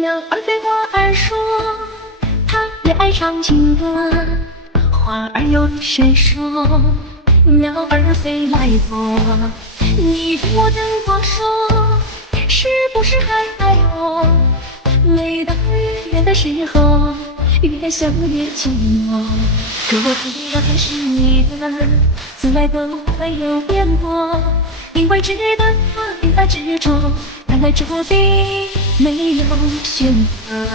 鸟儿对花儿说，它也爱唱情歌。花儿又对谁说，鸟儿飞来过。你对我的我说，是不是还爱我？每当月圆的时候，越想越寂寞。若依然还是你的，从来都没有变过。因为值得你的执着，看来注定没有选择。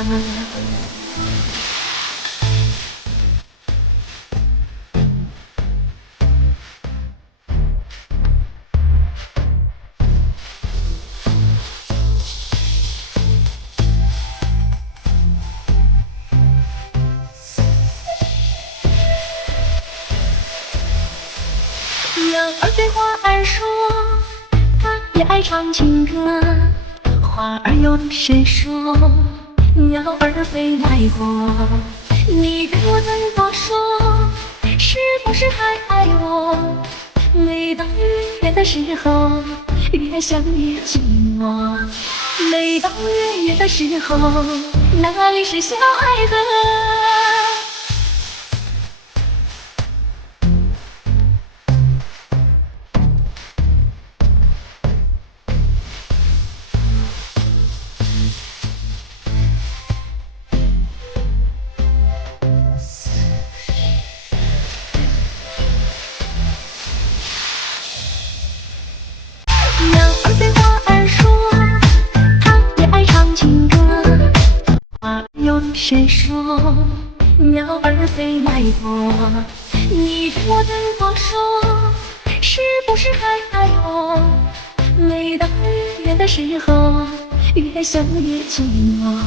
鸟儿对花儿说，它也爱唱情歌。花儿又对谁说，鸟儿飞来过。你对我的我说，是不是还爱我？每当月圆的时候，越想越寂寞。每当月圆的时候，哪里是小孩子？鸟儿对花儿说，它也爱唱情歌。花儿又对谁说，鸟儿飞来过。你对我的我说，是不是还爱我？每当月圆的时候，越想越寂寞。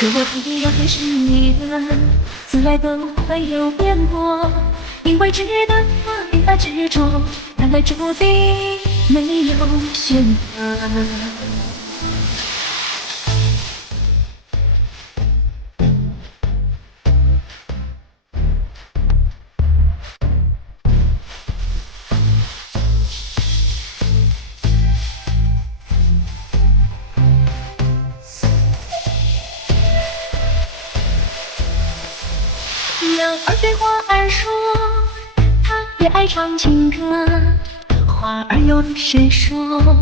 若依然还是你的，从来都没有变过。因为值得你的执着，看来注定没有选择。鸟儿对花儿说，它也爱唱情歌。花儿又对谁说？